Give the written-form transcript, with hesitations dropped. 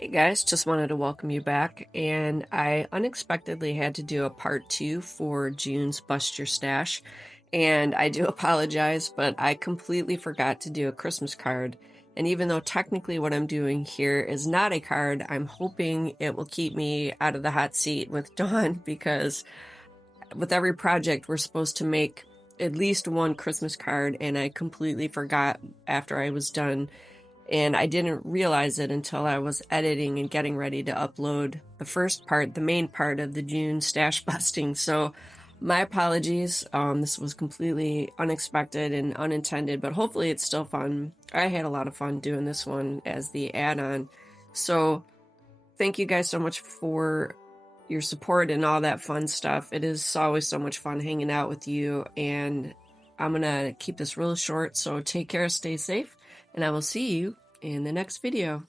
Hey guys, just wanted to welcome you back, and I unexpectedly had to do a part 2 for June's Bust Your Stash, and I do apologize, but I completely forgot to do a Christmas card, and even though technically what I'm doing here is not a card, I'm hoping it will keep me out of the hot seat with Dawn, because with every project we're supposed to make at least one Christmas card, and I completely forgot after I was done. And I didn't realize it until I was editing and getting ready to upload the first part, the main part of the June stash busting. So my apologies. This was completely unexpected and unintended, but hopefully it's still fun. I had a lot of fun doing this one as the add-on. So thank you guys so much for your support and all that fun stuff. It is always so much fun hanging out with you, and I'm gonna keep this real short, so take care, stay safe, and I will see you in the next video.